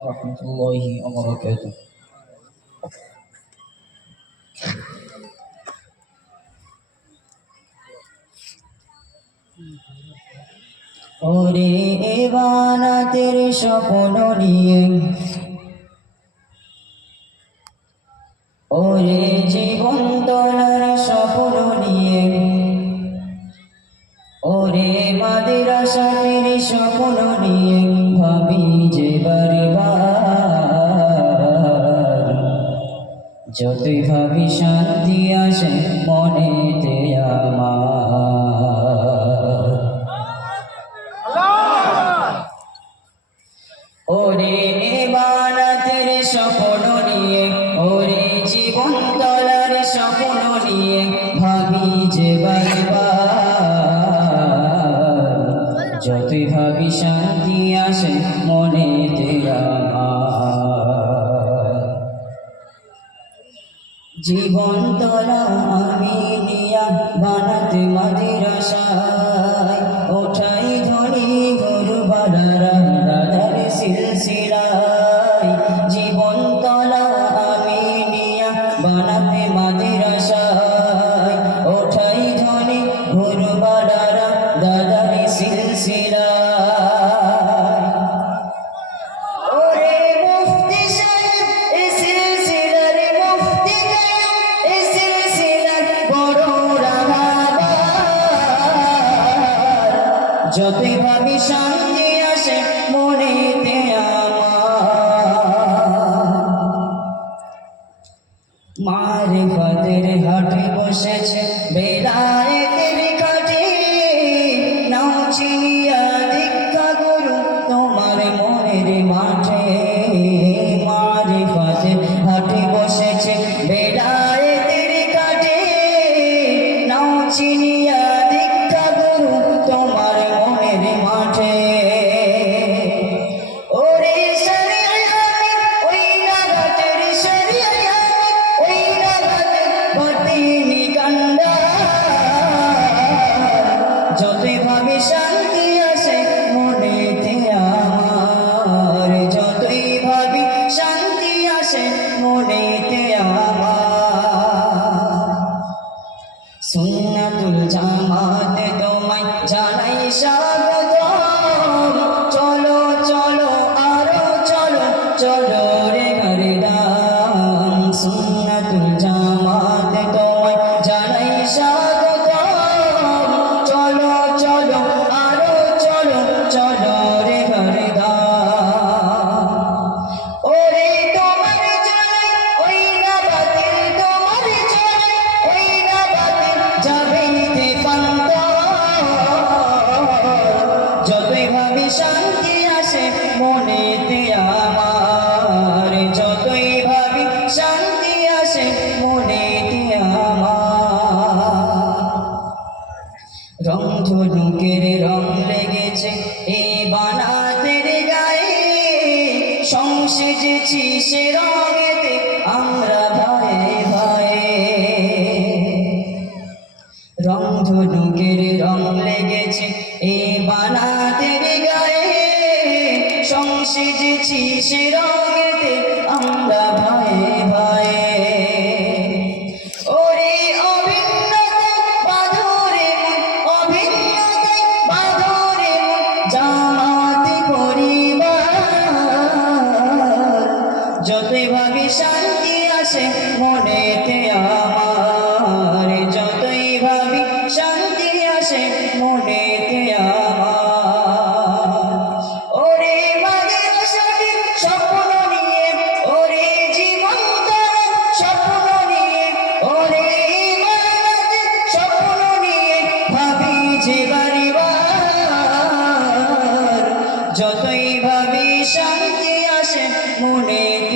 ورحمة الله وبركاته ওরে বানাতের স্বপ্ন নিয়ে ওরে জীবন তলার স্বপ্ন নিয়ে ওরে মাদের আশাতের স্বপ্ন যতই ভাবি শান্তি আসে মনেতে আমার। ওরে জীবন তোরা আমি নিয়া বানাতে মাদের যতই ভাবি শান্তি আসে মনেতে আমার। মারিফতের হাটে বসেছে বেলায়েতের খাটে নাও চিনিয়া So. মনেতে আমার, যতই ভাবি শান্তি আসে মনেতে আমার। রংধনুকের রং লেগেছে এই বানাতের গায়ে। সংসেজেছি সে রঙেতে, আমরা ভয়ে ভয়ে রংধনুকের রং লেগেছে সংসেজেছি সে রঙেতে আমরা জামাতে পরিবার। যতই ভাবি শান্তি আসে মনেতে আমার যতই ভাবি শান্তি আসে মনেতে